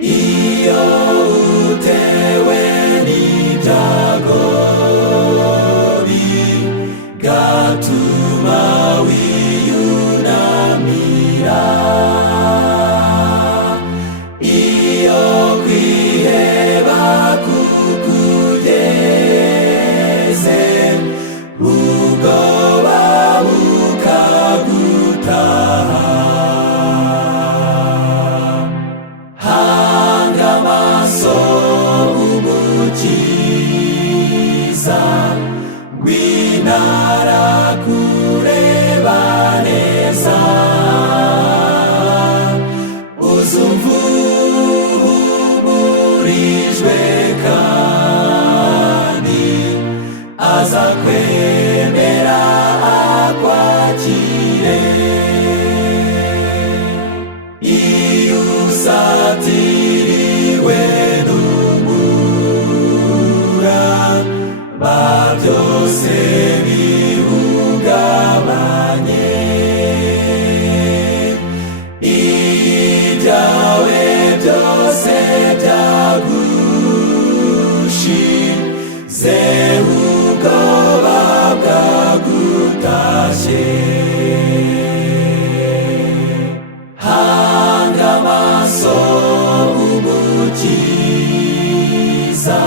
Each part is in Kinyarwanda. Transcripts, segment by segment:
iyo utewe n'ibyago bigatuma wiyunamira, iyo kwiheba kukugeze ubwoba bukagutaha, hanga amaso umukiza w'intara kureba neza, uzumva uhumurijwe kandi aza kwemera akwakire. Iyo usatiriwe n'umuraba byose bihungabanye, ibyawe byose byagushize ubwoba bwagutashye, hanga amaso umukiza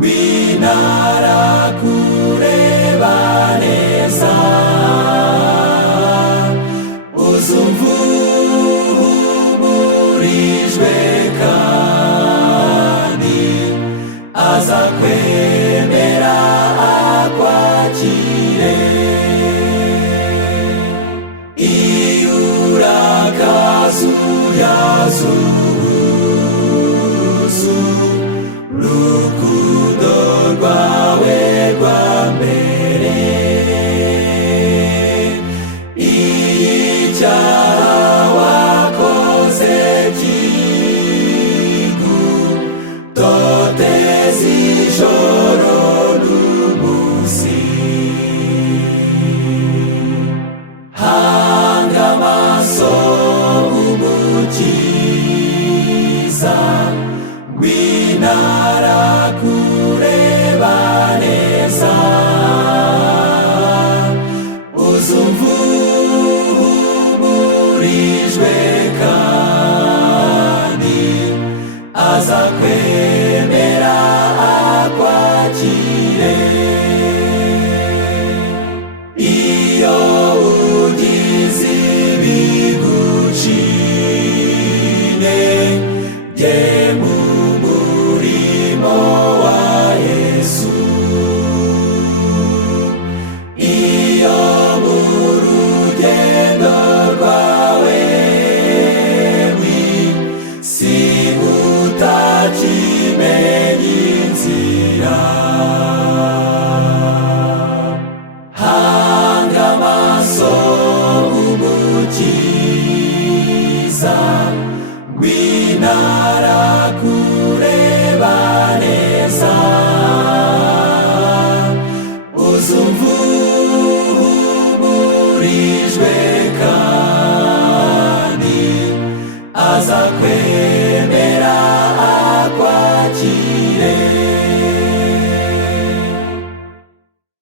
w'intara kureba neza, uzumva uhumurijwe kandi aza kwemera akwakire. iyo urakazuyazuzu urukundo rwawe rwa mbere, icyaha wakoze kigutoteza ijoro n'umunsi, hanga amaso umukiza w'intara kureba neza, uzumva uhumurijwe kandi aza kwemera akwakire. iyo ugize ibigucine jye mu murimo wa Yesu, iyo mu rugendo rwawe w'isi utakimenya inzira, hanga amaso umukiza w'intara kureba